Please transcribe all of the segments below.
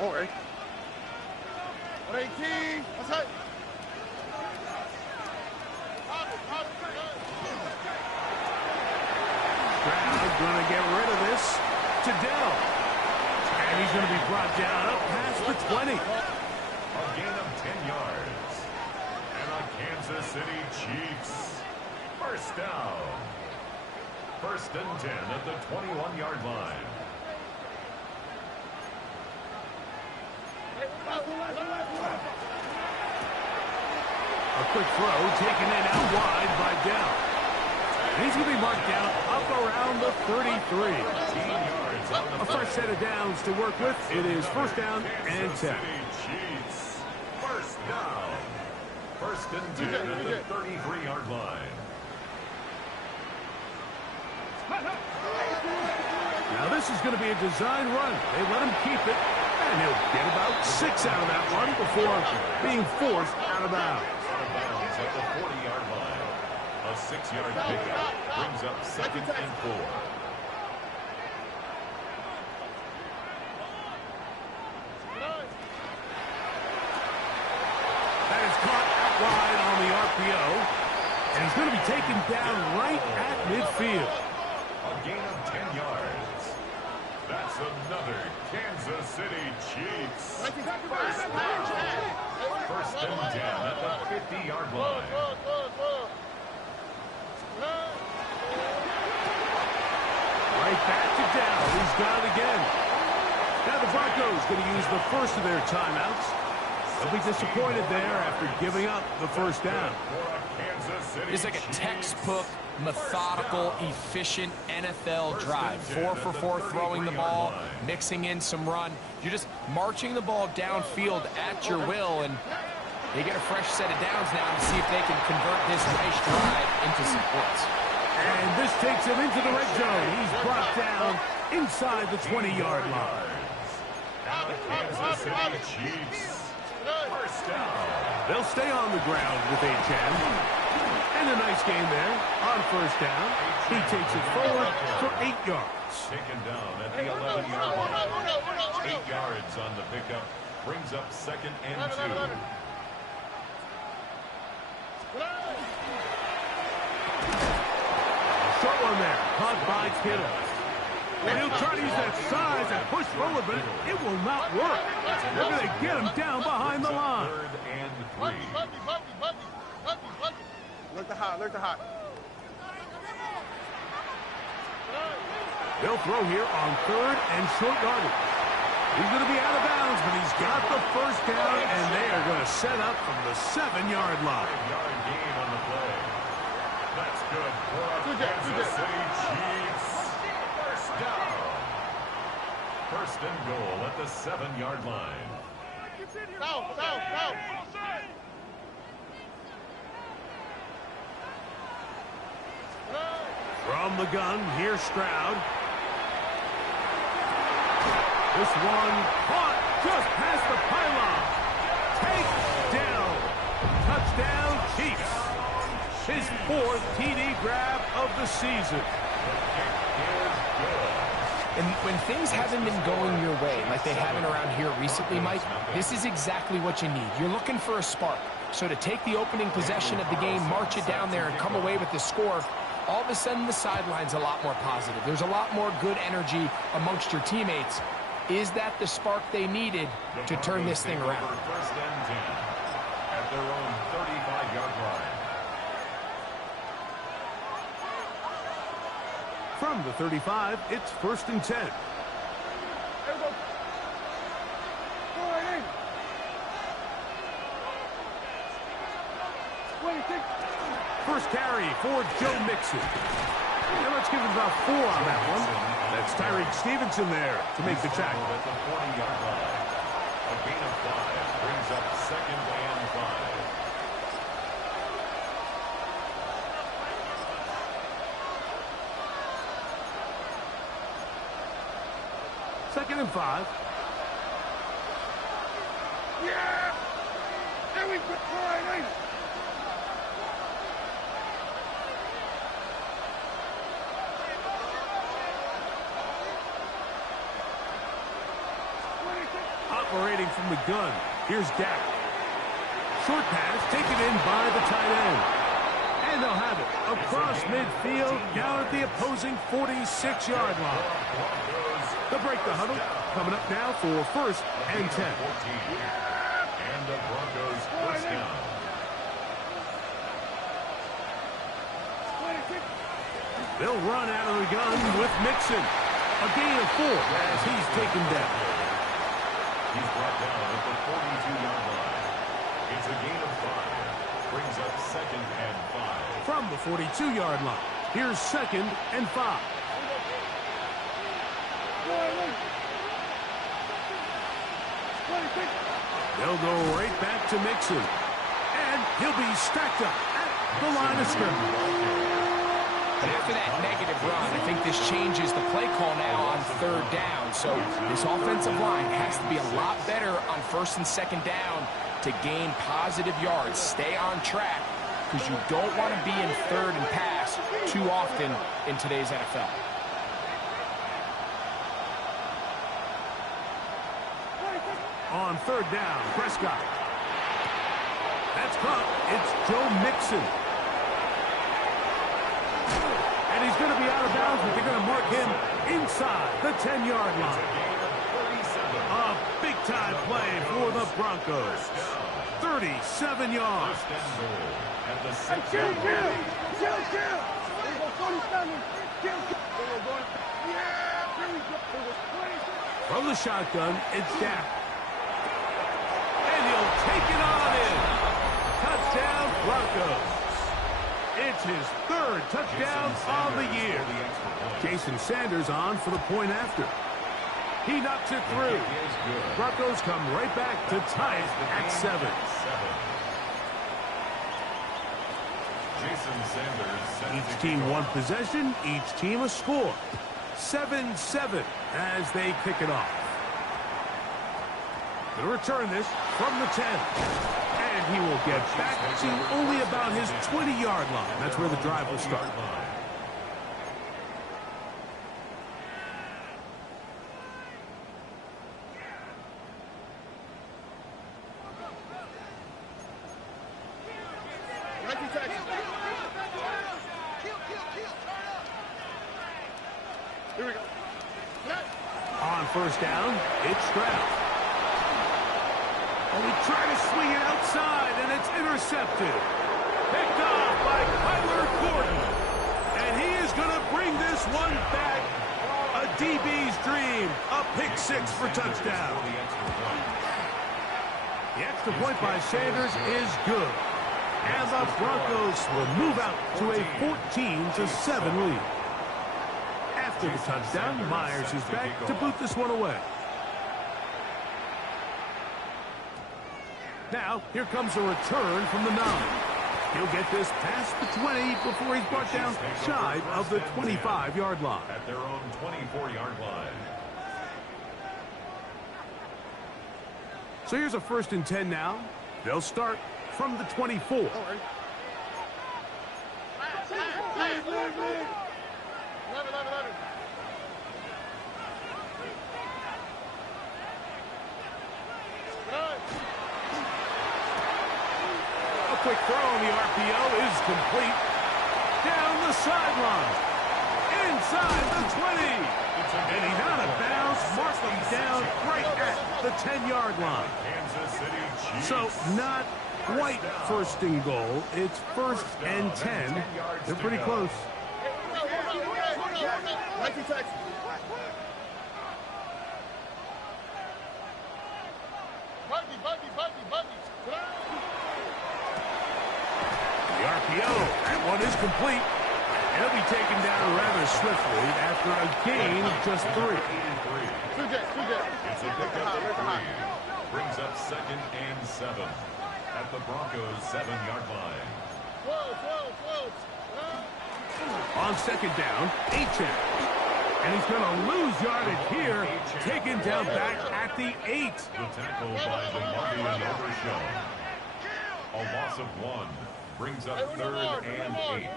Don't worry. 118. That's it. Stroud going to get rid of this to Dell. And he's going to be brought down up past the 20. A gain of 10 yards. And the Kansas City Chiefs. First down. First and 10 at the 21-yard line. A quick throw taken in out wide by Dell. He's going to be marked down up around the 33. A fresh set of downs to work with. It is first down and 10. Chiefs. First down. First and 10 at the 33-yard line. Now this is going to be a design run. They let him keep it, and he'll get about 6 out of that one before being forced out of bounds. Out of bounds at the 40-yard line. A 6-yard pickup brings up second and 4. That is caught out wide on the RPO, and he's going to be taken down right at midfield. A gain of 10 yards. That's another Kansas City Chiefs. First and 10 at the 50-yard line. Right back to Dow. He's got it again. Now the Broncos going to use the first of their timeouts. They'll be disappointed there after giving up the first down. It's like a textbook, methodical, efficient NFL drive. 4 for 4 throwing the ball, mixing in some run. You're just marching the ball downfield at your will, and they get a fresh set of downs now to see if they can convert this nice drive into some points. And this takes him into the red zone. He's brought down inside the 20-yard line. Now the Kansas City Chiefs. First down. They'll stay on the ground with Achane. And a nice game there on first down. He takes it forward for 8 yards. Taken down at the 11-yard line. 8 yards on the pickup. Brings up second and 2. Short one there. Caught by Kittle. And he'll try to use that size and push forward, but it will not work. They're going to get him down behind the line. Third and 3. Look the hot, look the hot. They'll throw here on third and short yardage. He's going to be out of bounds, but he's got the first down, and they are going to set up from the 7-yard line. 5-yard gain on the play. That's good for the Kansas City Chiefs. First down. First and goal at the 7-yard line. Down. From the gun, here's Stroud. This one caught just past the pylon. Takedown. Touchdown, Chiefs. His 4th TD grab of the season. And when things haven't been going your way, like they haven't around here recently, Mike, this is exactly what you need. You're looking for a spark. So to take the opening possession of the game, march it down there, and come away with the score, all of a sudden the sideline's a lot more positive. There's a lot more good energy amongst your teammates. Is that the spark they needed to turn this thing around? First and 10 at their own 35-yard line. From the 35, it's first and 10. First carry for Joe Mixon. And let's give it about 4 on that one. That's Tyreek Stevenson there to make the tackle. At the 40-yard line. A gain of 5 brings up second and 5. Second and 5. Yeah! There we go, Brian. operating from the gun. Here's Dak. Short pass taken in by the tight end. And they'll have it across midfield down at the opposing 46-yard line. They'll break the huddle. Coming up now for 1st and 10. And the Broncos first down. They'll run out of the gun with Mixon. A gain of 4 as he's taken down. He's brought down at the 42-yard line. It's a gain of 5. Brings up 2nd and 5. From the 42-yard line, here's 2nd and 5. They'll go right back to Mixon. And he'll be stacked up at the line of scrimmage. But after that negative run, I think this changes the play call now on 3rd down. So this offensive line has to be a lot better on 1st and 2nd down to gain positive yards. Stay on track because you don't want to be in 3rd and pass too often in today's NFL. On 3rd down, Prescott. That's caught. It's Joe Mixon. And he's going to be out of bounds, but they're going to mark him inside the 10-yard line. A big-time play for the Broncos. 37 yards. From the shotgun, it's Dak. And he'll take it on in. Touchdown, Broncos. It's his 3rd touchdown on the year. Jason Sanders on for the point after. He knocks it through. Broncos come right back to tie it at 7. Jason Sanders. Each team one possession, each team a score. 7-7 as they kick it off. Going to return this from the 10. And he will get back to only about his 20-yard line. That's where the drive will start. Here we go. On 1st down, it's Stroud. And he tried to swing it outside, and it's intercepted. Picked off by Kyler Gordon. And he is going to bring this one back. A DB's dream. A pick 6 for touchdown. The extra point by Sanders is good. And the Broncos will move out to a 14-7 lead. After the touchdown, Myers is back to boot this one away. Now, here comes a return from the 9. He'll get this past the 20 before he's brought down shy of the 25-yard line. At their own 24-yard line. So here's a 1st and 10 now. They'll start from the 24. A quick throw on the RPO is complete. Down the sideline. Inside the 20. And he's out of bounds. Mark him down right at the 10-yard line. So not quite 1st and goal. It's 1st and 10. They're pretty close. The RPO, that one is complete. And he'll be taken down rather swiftly after a gain of just 3. It's a pickup of 3. Brings up 2nd and 7 at the Broncos' 7-yard line. On 2nd down, Achane. And he's going to lose yardage here. Taken down back at the 8. The tackle by DeMarvion Overshown. A loss of 1. Brings up 3rd and 8.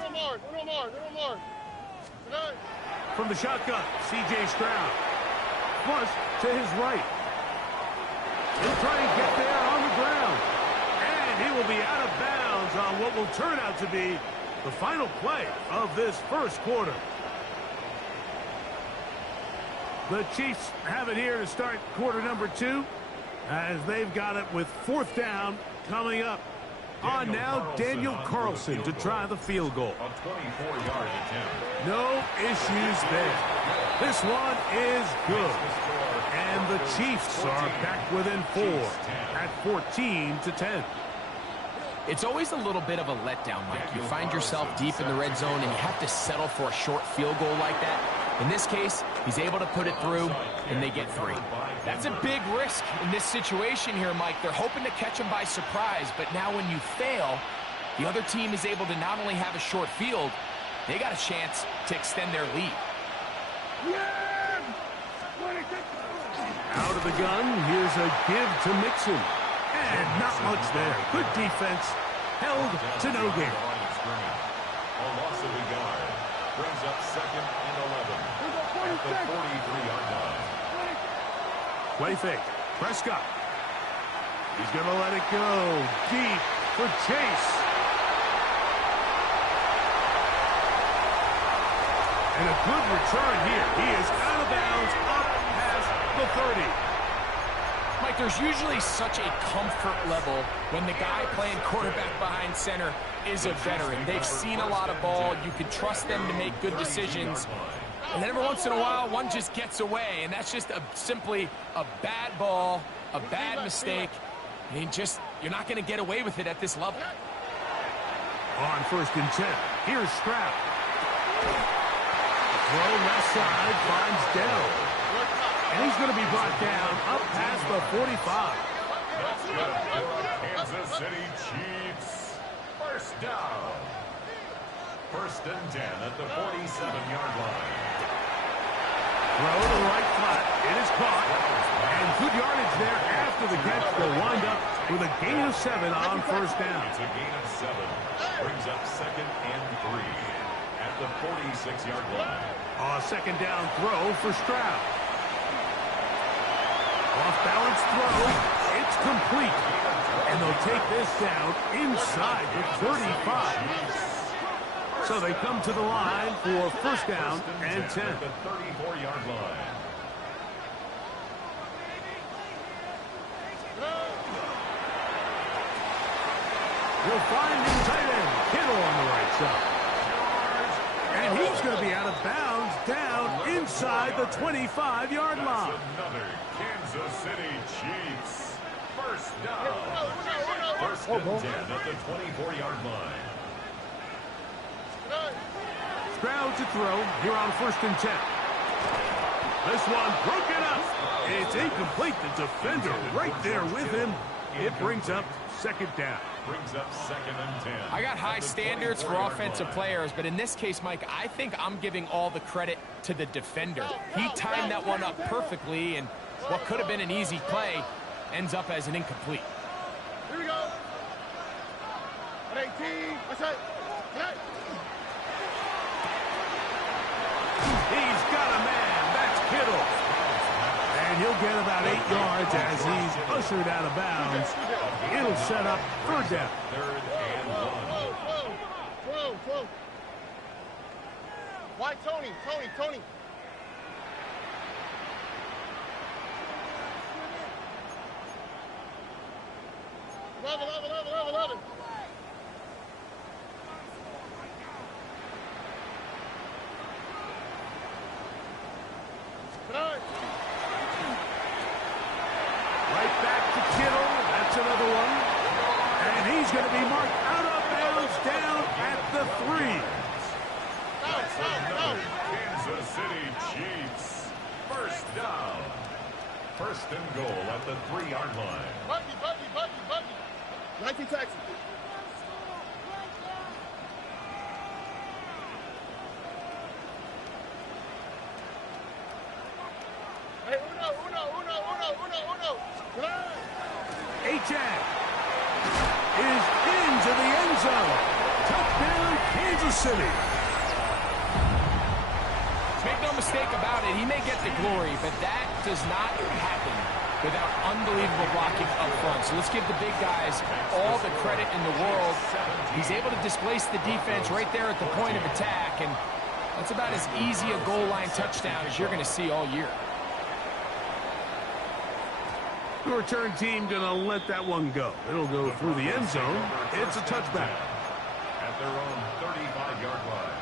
From the shotgun, C.J. Stroud. Flush to his right. He'll try and get there on the ground. And he will be out of bounds on what will turn out to be the final play of this first quarter. The Chiefs have it here to start quarter number 2 as they've got it with 4th down coming up. On now, Daniel Carlson to try the field goal. A 24-yard attempt. No issues there. This one is good. And the Chiefs are back within 4 at 14-10. It's always a little bit of a letdown, Mike. You find yourself deep in the red zone and you have to settle for a short field goal like that. In this case, he's able to put it through, and they get 3. That's a big risk in this situation here, Mike. They're hoping to catch him by surprise, but now when you fail, the other team is able to not only have a short field, they got a chance to extend their lead. Out of the gun, here's a give to Mixon. And not much there. Good defense. Held to no gain. A loss of a yard. Brings up 2nd and 11. At the 43-yard line. Play fake. Prescott. He's going to let it go. Deep for Chase. And a good return here. He is out of bounds up past the 30. Mike, there's usually such a comfort level when the guy playing quarterback behind center is a veteran. They've seen a lot of ball. You can trust them to make good decisions. And then every once in a while, one just gets away, and that's just simply a bad ball, a bad mistake. And you're not going to get away with it at this level. On 1st and 10, here's Stroud. Throw left side, finds Dell. And he's going to be brought down up past the 45. That's good for Kansas City Chiefs. 1st down. 1st and 10 at the 47-yard line. Throw to the right flat. It is caught. And good yardage there after the catch. They'll wind up with a gain of 7 on 1st down. It's a gain of 7. Brings up 2nd and 3 at the 46-yard line. A 2nd down throw for Stroud. Off-balance throw. It's complete. And they'll take this down inside the 35. So they come to the line for 1st down and 10. At the 34-yard line. You'll find him tight end. Kittle on the right side. And he's going to be out of bounds down inside the 25-yard line. Another Kansas City Chiefs. 1st down. 1st and 10 at the 24-yard line. Stroud to throw here on 1st and 10. This one broken up. It's incomplete. The defender right there with him. It brings up 2nd down. Brings up 2nd and 10. I got high standards for offensive players, but in this case, Mike, I think I'm giving all the credit to the defender. He timed that one up perfectly, and what could have been an easy play ends up as an incomplete. Here we go. At 18. That's it. Hey. He's got a man. That's Kittle. And he'll get about 8 yards as he's ushered out of bounds. It'll set up 3rd down. 3rd and 1. Whoa. Why Tony? Level. Right back to Kittle. That's another one. And he's going to be marked out of bounds down at the 3. That's another Kansas City Chiefs. 1st down. 1st and goal at the 3-yard line. Buggy. Nike taxi. Hey, uno. Achane is into the end zone. Touchdown, Kansas City. Make no mistake about it, he may get the glory, but that does not happen without unbelievable blocking up front. So let's give the big guys all the credit in the world. He's able to displace the defense right there at the point of attack, and that's about as easy a goal line touchdown as you're going to see all year. The return team going to let that one go. It'll go through the end zone. It's a touchback. At their own 35-yard line.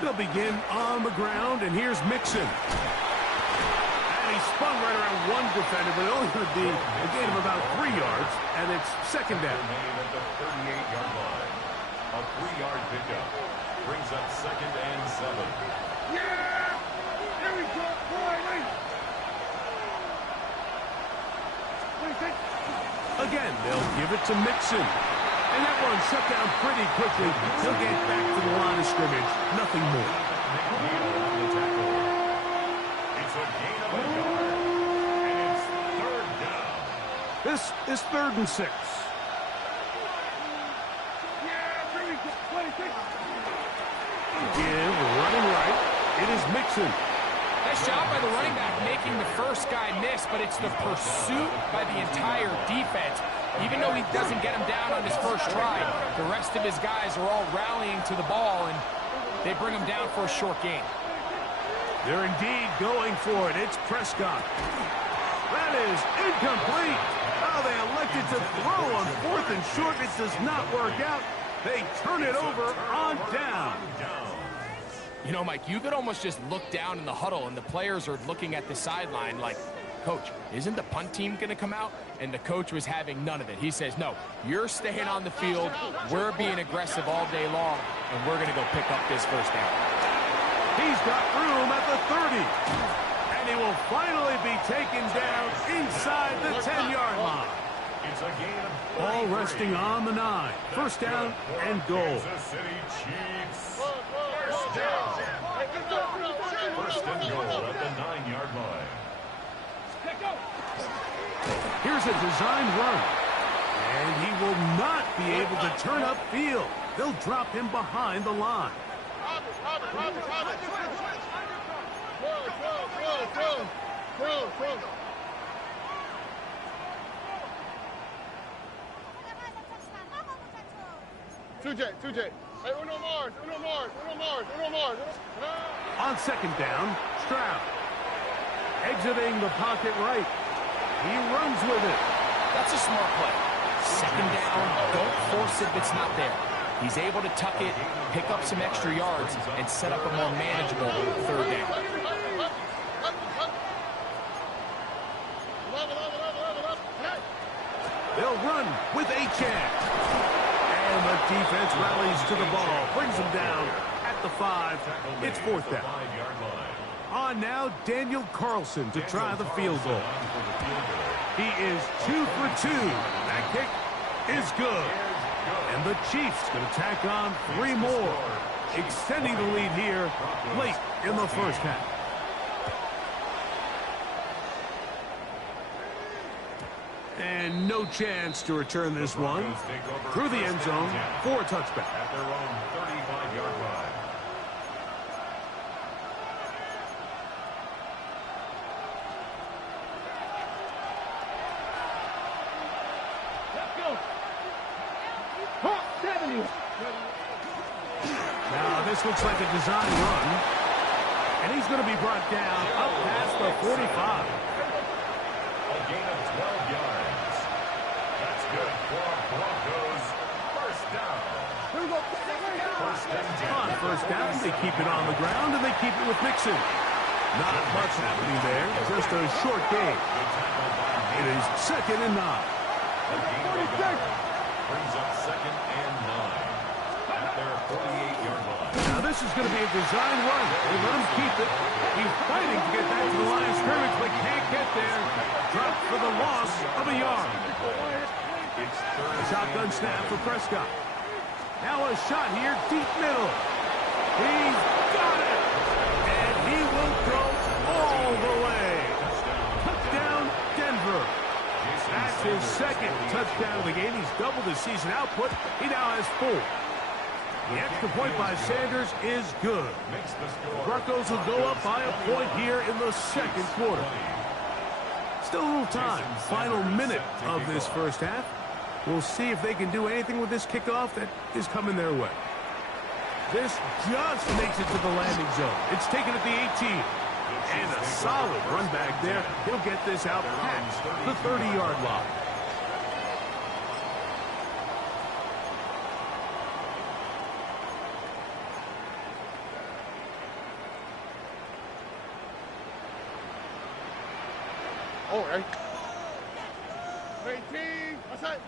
They'll begin on the ground, and here's Mixon. And he spun right around one defender, but it only going to be a gain of about 3 yards, and it's second down. At the 38-yard line. A 3-yard pickup brings up 2nd and 7. Yeah! There we go, boy! Again, they'll give it to Mixon. And that one shut down pretty quickly. He'll get back to the line of scrimmage. Nothing more. It's a gain of a yard. And it's 3rd down. This is 3rd and 6. Give, running right. It is Mixon. Nice job by the running back making the first guy miss, but it's the pursuit by the entire defense. Even though he doesn't get him down on his first try, the rest of his guys are all rallying to the ball, and they bring him down for a short gain. They're indeed going for it. It's Prescott. That is incomplete. Oh, they elected to throw on 4th and short. It does not work out. They turn it over on down. You know, Mike, you could almost just look down in the huddle, and the players are looking at the sideline like, Coach, isn't the punt team going to come out? And the coach was having none of it. He says, no, you're staying on the field. We're being aggressive all day long, and we're going to go pick up this first down. He's got room at the 30. And he will finally be taken down inside the 10-yard line. It's a gain of Ball resting on the 9. First down and goal. Kansas City Chiefs. First down. First and goal at the 9-yard line. Here's a designed run. And he will not be able to turn upfield. They'll drop him behind the line. Two J. Hey, Uno Mars. On second down, Stroud. Exiting the pocket right. He runs with it. That's a smart play. Second down, don't force it if it's not there. He's able to tuck it, pick up some extra yards, and set up a more manageable 3rd down. They'll run with Achane. And the defense rallies to the ball, brings him down at the 5. It's 4th down. On now, Daniel Carlson to try the field goal. He is 2 for 2. That kick is good. And the Chiefs going to tack on 3 more, extending the lead here late in the first half. And no chance to return this one through the end zone for a touchback. At their own 35-yard line. Now this looks like a design run. And he's going to be brought down up past the 45. A gain of 12 yards. That's good for Broncos. First down. First and 10. On first down, they keep it on the ground, and they keep it with Mixon. Not much happening there, just a short game. It is 2nd and 9. A gain of 11. Brings up 2nd and 9. At their 48-yard line. Now this is going to be a design run. They let him keep it. He's fighting to get back to the line of scrimmage, but can't get there. Dropped for the loss of a yard. It's 3rd. Shotgun snap for Prescott. Now a shot here, deep middle. He's got it. And he will go all the way. Touchdown That's his second touchdown of the game. He's doubled his season output. He now has 4. The extra point by Sanders is good. Broncos will go up by a point here in the second quarter. Still a little time. Final minute of this first half. We'll see if they can do anything with this kickoff that is coming their way. This just makes it to the landing zone. It's taken at the 18. And a solid run back there. He'll get this out past the 30-yard line. Oh, right. 18. What's that?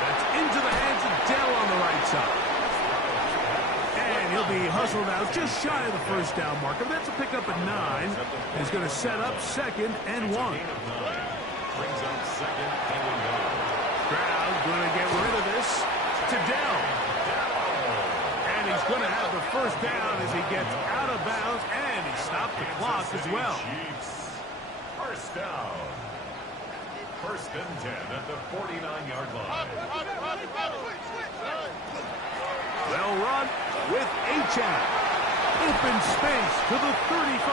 That's into the hands of Dell on the right side. And he'll be hustled out just shy of the first down marker. That's a pickup at 9. He's going to set up 2nd and 1. Brings up 2nd and 1. Stroud going to get rid of this to Dell. And he's going to have the first down as he gets out of bounds, and he stopped the clock as well. First down. 1st and 10 at the 49-yard line. Well run with Achane. Open space to the 35.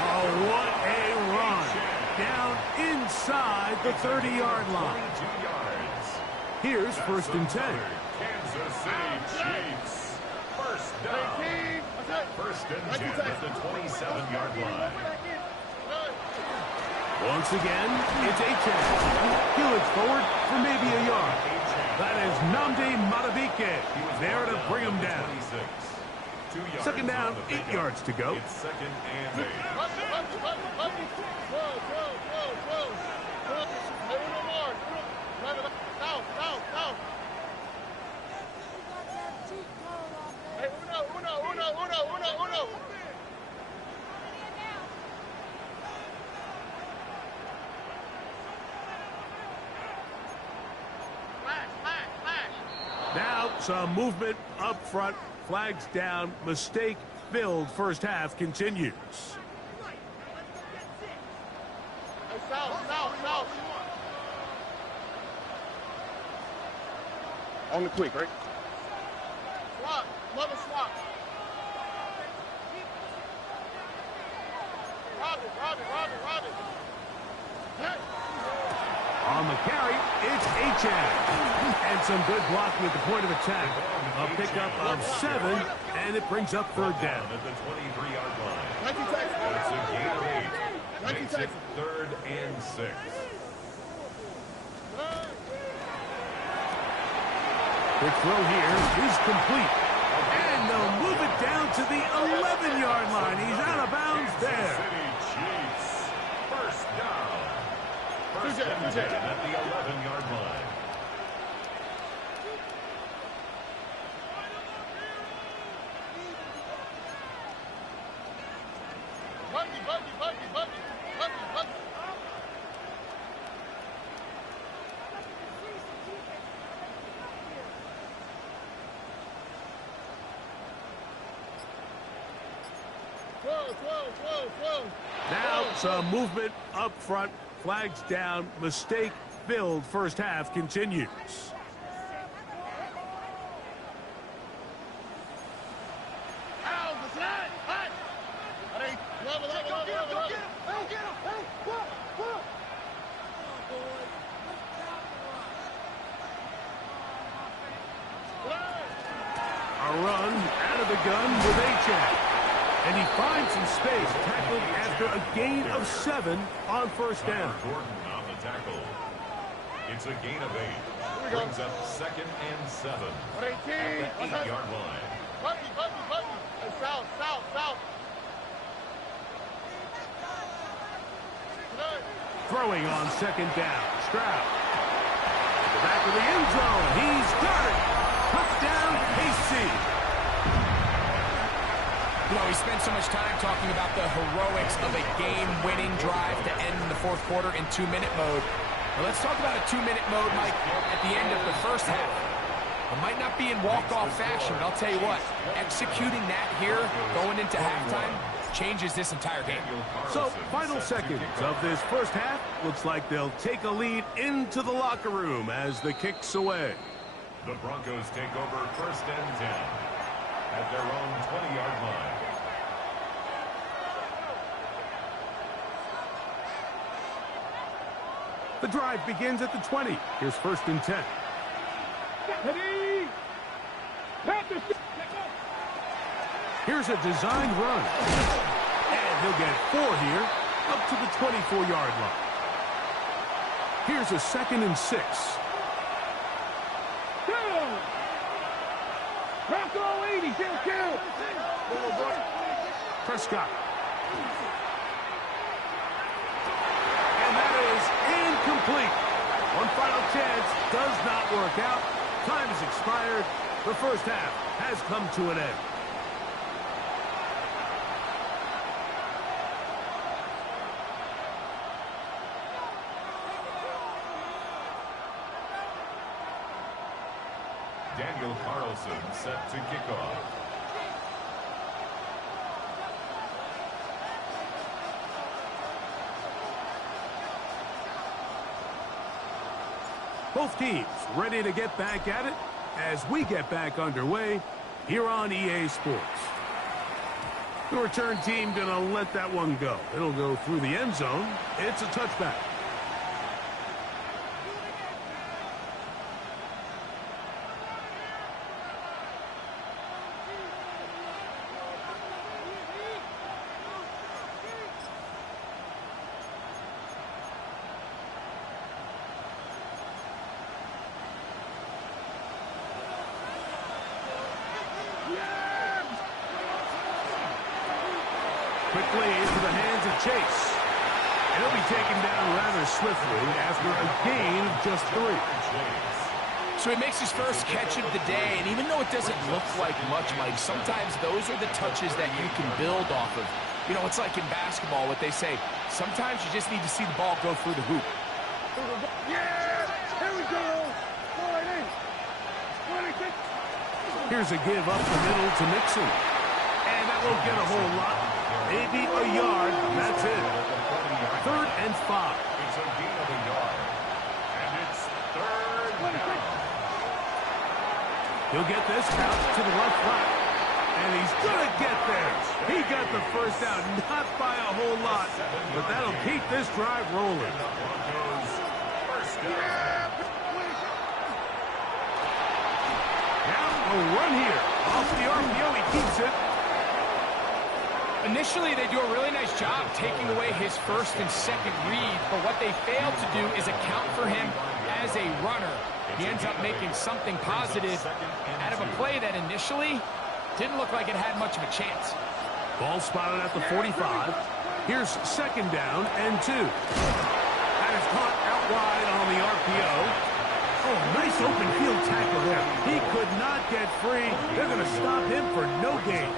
Oh, what a run. Down inside the 30-yard line. 22 yards. Here's 1st and 10. Kansas City Chiefs. First down. 1st and 10 at the 27-yard line. Once again, it's Achane. He looks forward for maybe a yard. That is Nnamdi Madubuike there to bring him down. 2nd down, 8 yards to go. It's 2nd and 8. Uno. Now some movement up front. Flags down. Mistake filled first half continues. South. On the quick, right? Swap. Another swap. Rob it. Hey. On the carry, it's Achane. And some good blocking at the point of attack. A pickup of 7, and it brings up 3rd down. At the 23-yard line. 19 Texas. It's a gain of 8. 19 Makes it Texas. 3rd and 6. Quick throw here is complete. And they'll move it down to the 11-yard line. He's out of bounds there. City Chiefs. First down. 1st and 10 at the 11-yard line. Buggy. Whoa. Now some movement up front. Flags down. Mistake filled first half continues. A run out of the gun with Achane. And he finds some space, tackled after a gain of 7 on first down. Gordon on the tackle. It's a gain of 8. Brings up 2nd and 7 at the 8-yard line. Buggy. Hey, south. Throwing on 2nd down. Stroud. To the back of the end zone. He's got it. Touchdown, KC. You know, we spent so much time talking about the heroics of a game-winning drive to end in the 4th quarter in 2-minute mode. Well, let's talk about a 2-minute mode, Mike, at the end of the first half. It might not be in walk-off fashion, but I'll tell you what, executing that here, going into halftime, changes this entire game. So, final seconds of this first half. Looks like they'll take a lead into the locker room as the kick's away. The Broncos take over 1st and 10 at their own 20-yard line. The drive begins at the 20. Here's 1st and 10. Here's a designed run. And he'll get 4 here, up to the 24-yard line. Here's a 2nd and 6. Prescott. And that is incomplete. One final chance does not work out. Time has expired. The first half has come to an end. Daniel Carlson set to kick off. Both teams ready to get back at it as we get back underway here on EA Sports. The return team going to let that one go. It'll go through the end zone. It's a touchback. Quickly into the hands of Chase. And he'll be taken down rather swiftly after a gain of just 3. So he makes his first catch of the day, and even though it doesn't look like much, Mike, sometimes those are the touches that you can build off of. You know, it's like in basketball, what they say, sometimes you just need to see the ball go through the hoop. Yeah! Here we go! Here's a give up the middle to Mixon. And that won't get a whole lot. Maybe a yard. That's it. 3rd and 5. It's a gain of a yard. And it's 3rd down. He'll get this out to the left flat. And he's going to get there. He got the first down, not by a whole lot. But that'll keep this drive rolling. Now a run here. Off the RPO, he keeps it. Initially, they do a really nice job taking away his 1st and 2nd read, but what they fail to do is account for him as a runner. He ends up making something positive out of a play that initially didn't look like it had much of a chance. Ball spotted at the 45. Here's 2nd down and 2. That is caught out wide on the RPO. Oh, nice open field tackle there. He could not get free. They're going to stop him for no gain.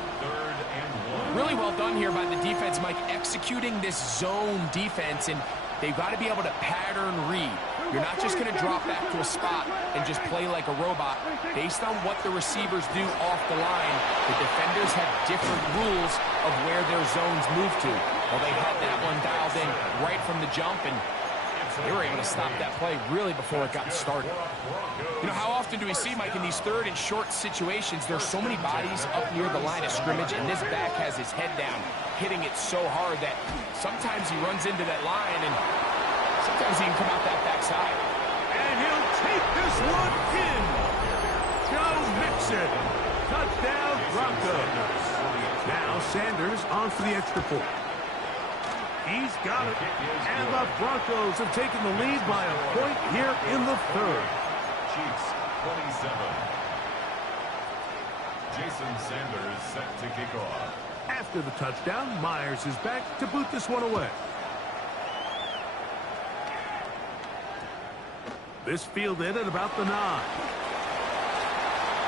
Really well done here by the defense, Mike, executing this zone defense, and they've got to be able to pattern read. You're not just going to drop back to a spot and just play like a robot. Based on what the receivers do off the line, the defenders have different rules of where their zones move to. Well, they had that one dialed in right from the jump, and they were able to stop that play really before it got started. You know, how often do we see, Mike, in these 3rd and short situations, there's so many bodies up near the line of scrimmage, and this back has his head down, hitting it so hard that sometimes he runs into that line, and sometimes he can come out that backside. And he'll take this one in. Joe Mixon. Touchdown, Broncos. Now Sanders on for the extra point. He's got it. And the Broncos have taken the lead by a point here in the 3rd. Chiefs 27. Jason Sanders set to kick off. After the touchdown, Myers is back to boot this one away. This fielded at about the 9.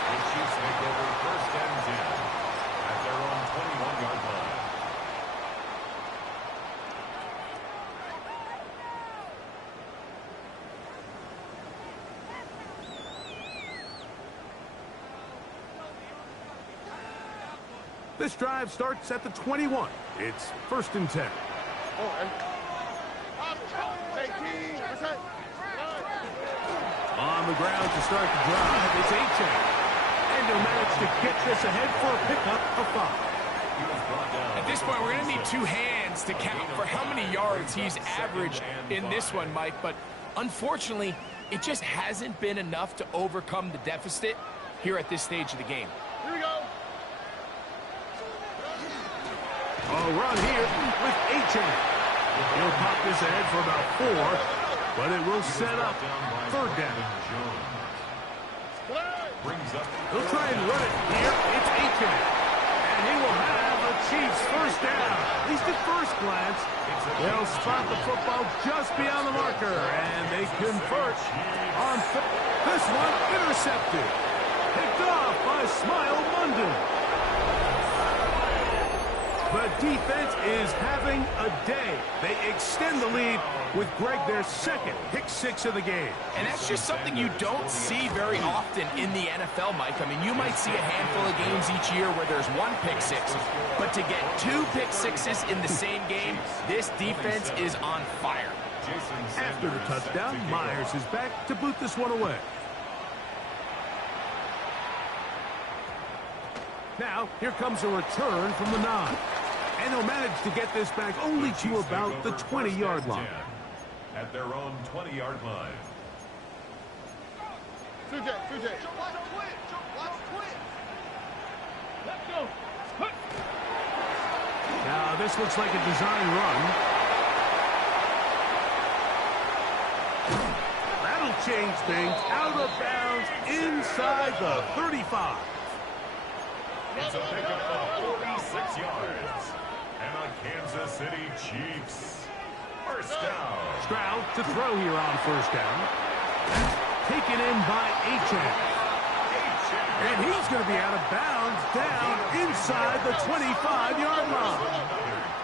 The Chiefs make over 1st and 10 at their own 21-yard line. This drive starts at the 21. It's 1st and 10. On the ground to start the drive, it's Achane. And he'll manage to get this ahead for a pickup of 5. At this point, we're going to need 2 hands to count for how many yards he's averaged in this one, Mike. But unfortunately, it just hasn't been enough to overcome the deficit here at this stage of the game. Here we go. A run here with Achane. He'll pop this ahead for about 4, but it will set up 3rd down. He'll try and run it here. It's Achane. And he will have the Chiefs' 1st down. At least at first glance, they'll spot the football just beyond the marker, and they convert on this one intercepted. Picked off by Smile London. The defense is having a day. They extend the lead with Greg their 2nd pick 6 of the game. And that's just something you don't see very often in the NFL, Mike. I mean, you might see a handful of games each year where there's 1 pick 6. But to get 2 pick 6s in the same game, this defense is on fire. After the touchdown, Myers is back to boot this one away. Now, here comes a return from the 9. And he'll manage to get this back only to about the 20-yard line. At their own 20-yard line. Now, this looks like a design run. That'll change things. Out of bounds inside the 35. It's a pickup of 46 yards. And the Kansas City Chiefs. 1st down. Stroud to throw here on 1st down. Taken in by Achane. And he's going to be out of bounds down inside the 25-yard line.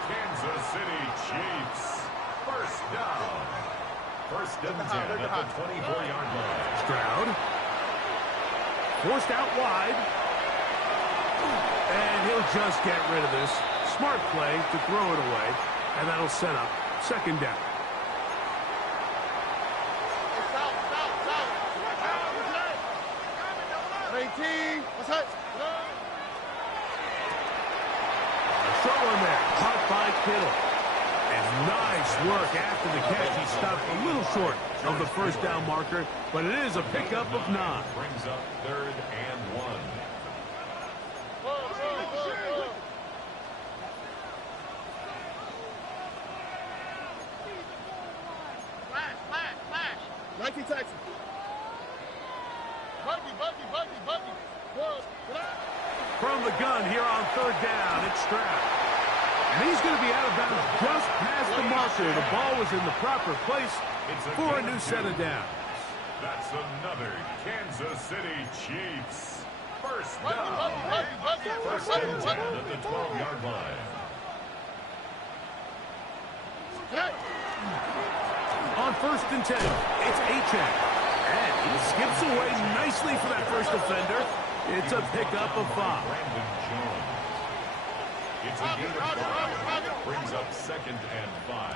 Kansas City Chiefs. 1st down. 1st and 10 at the 24-yard line. Stroud. Forced out wide. And he'll just get rid of this. Smart play to throw it away. And that'll set up 2nd down. Short one there. Caught by Kittle. And nice work after the catch. He stopped a little short of the 1st down marker, but it is a pickup of 9. Brings up 3rd and 1. Nike Texas. Buggy. From the gun here on 3rd down, it's Stroud. And he's going to be out of bounds just past the marker. The ball was in the proper place for a new set of downs. That's another Kansas City Chiefs. 1st down. 1st and 10 at the 12-yard line. On 1st and 10, it's Achane. And he skips away nicely for that 1st defender. It's a pickup of 5. Brandon Jones. It's a gain of 5. Brings up 2nd and 5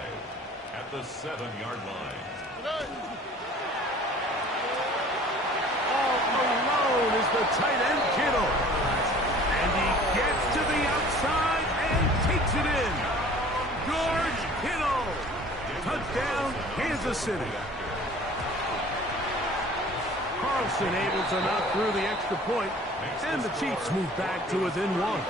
at the 7-yard line. All alone is the tight end, Kittle. And he gets to the outside and takes it in. George Kittle. Touchdown, Kansas City. Carlson able to knock through the extra point, and the Chiefs move back to within 1.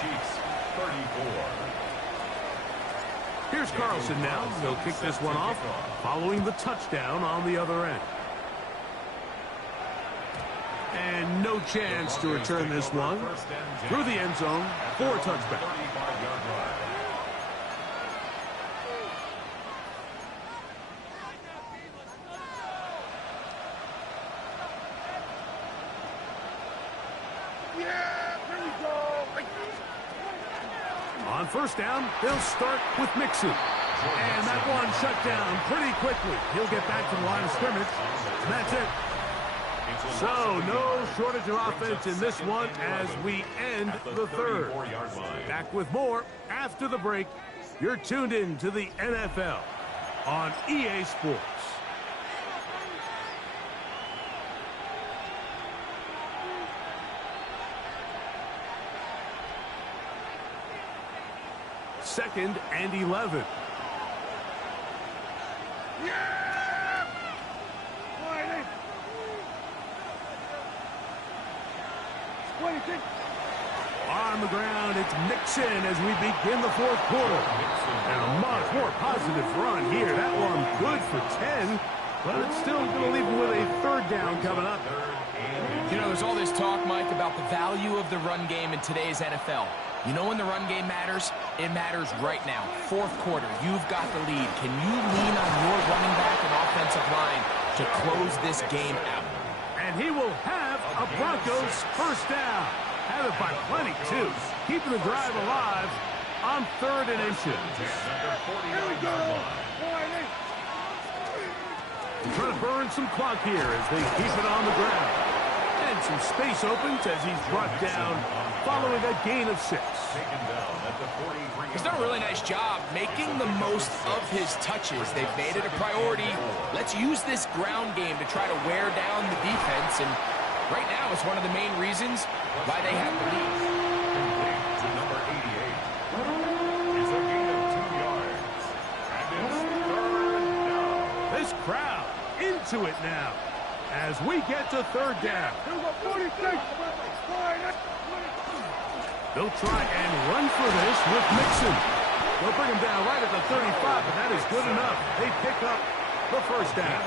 Chiefs 34. Here's Carlson now. He'll kick this one off following the touchdown on the other end. And no chance to return this one through the end zone for a touchback. On 1st down, they'll start with Mixon. And that one shut down pretty quickly. He'll get back to the line of scrimmage. And that's it. So, no shortage of offense in this one as we end the third. Back with more after the break. You're tuned in to the NFL on EA Sports. Second and 11. On the ground, it's Mixon as we begin the fourth quarter. And a much more positive run here. That one good for 10, but it's still going to leave him with a third down coming up. You know, there's all this talk, Mike, about the value of the run game in today's NFL. You know when the run game matters? It matters right now. Fourth quarter, you've got the lead. Can you lean on your running back and offensive line to close this game out? And he will have a Broncos first down. Have it by plenty, too. Keeping the drive alive on third and inches. Trying to burn some clock here as they keep it on the ground. And some space opens as he's brought down following a gain of 6. He's done a really nice job making the most of his touches. They've made it a priority. Let's use this ground game to try to wear down the defense. And right now, it's one of the main reasons why they have the lead. To number 88. It's a gain of 2 yards. And it's third down. This crowd into it now as we get to third down. They'll try and run for this with Mixon. They'll bring him down right at the 35, but that is good enough. They pick up the first down.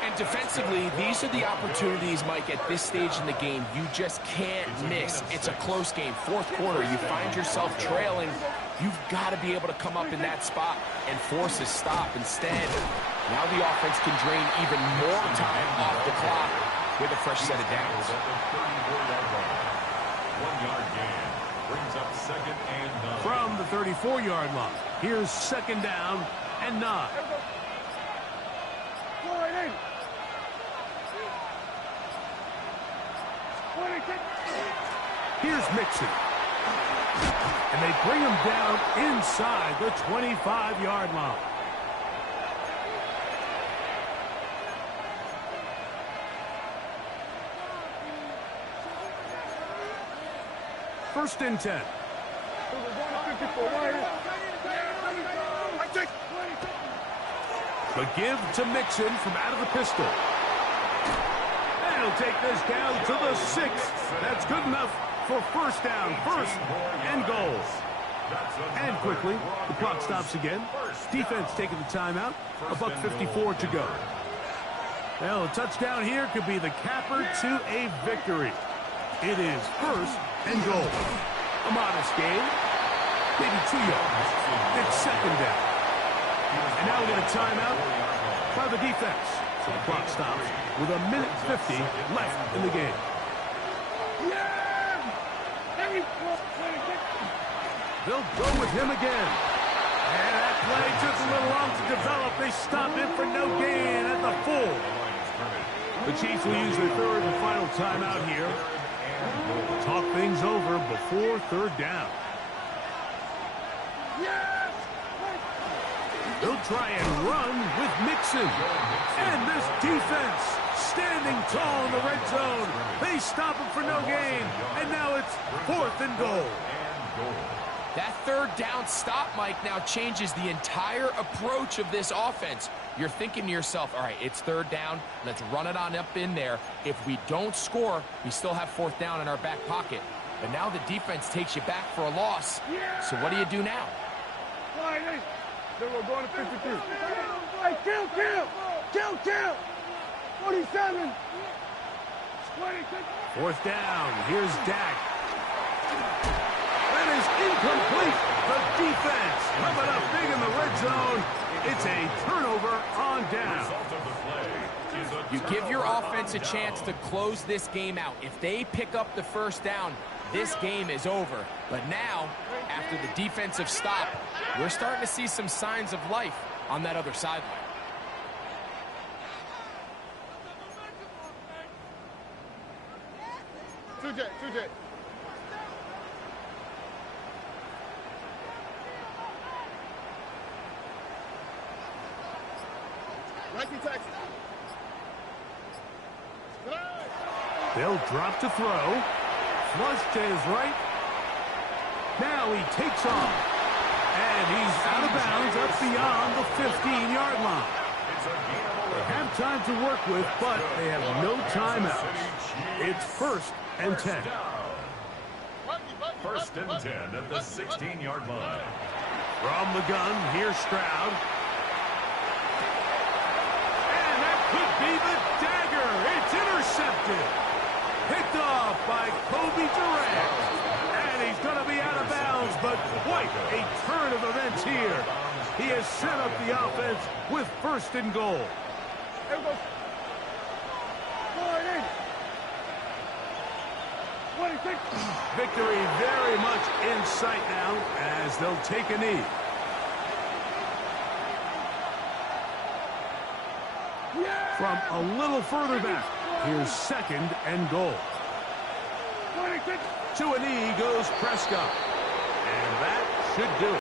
And defensively, these are the opportunities, Mike, at this stage in the game you just can't miss. It's a close game. Fourth quarter, you find yourself trailing. You've got to be able to come up in that spot and force a stop. Instead, now the offense can drain even more time off the clock with a fresh set of downs. 1 yard gain brings up second and 9. From the 34-yard line, here's second down and 9. Here's Mixon. And they bring him down inside the 25-yard line. First and 10. The give to Mixon from out of the pistol. And he'll take this down to the 6. That's good enough for first down, first and goal. And quickly, the clock stops again. Defense taking the timeout. $1:54 to go. Well, a touchdown here could be the capper to a victory. It is first and goal. A modest gain. Maybe 2 yards. It's second down. And now we get a timeout by the defense. So the clock stops with 1:50 left in the game. They'll go with him again. And that play took a little long to develop. They stop it for no gain at the full. The Chiefs will use their third and final timeout here. Talk things over before third down. They'll try and run with Mixon. And this defense standing tall in the red zone. They stop him for no gain. And now it's fourth and goal. That third down stop, Mike, now changes the entire approach of this offense. You're thinking to yourself, all right, it's third down. Let's run it on up in there. If we don't score, we still have fourth down in our back pocket. But now the defense takes you back for a loss. So what do you do now? Then we're going to 52. Hey, kill! 47. 26. Fourth down. Here's Dak. That is incomplete. The defense coming up big in the red zone. It's a turnover on down. You give your offense a chance to close this game out. If they pick up the first down, this game is over. But now, after the defensive stop, we're starting to see some signs of life on that other sideline. Two jet. Nike taxi. They'll drop to throw. Flush to his right. Now he takes off. And he's out of bounds up beyond the 15-yard line. They have time to work with, but they have no timeouts. It's 1st and 10. First and 10 at the 16-yard line. From the gun, here's Stroud. And that could be the dagger. It's intercepted. Picked off by Kobe Durant. And he's going to be out of bounds, but quite a turn of events here. He has set up the offense with 1st and goal. Victory very much in sight now as they'll take a knee. From a little further back, here's 2nd and goal. To a knee goes Prescott. And that should do it.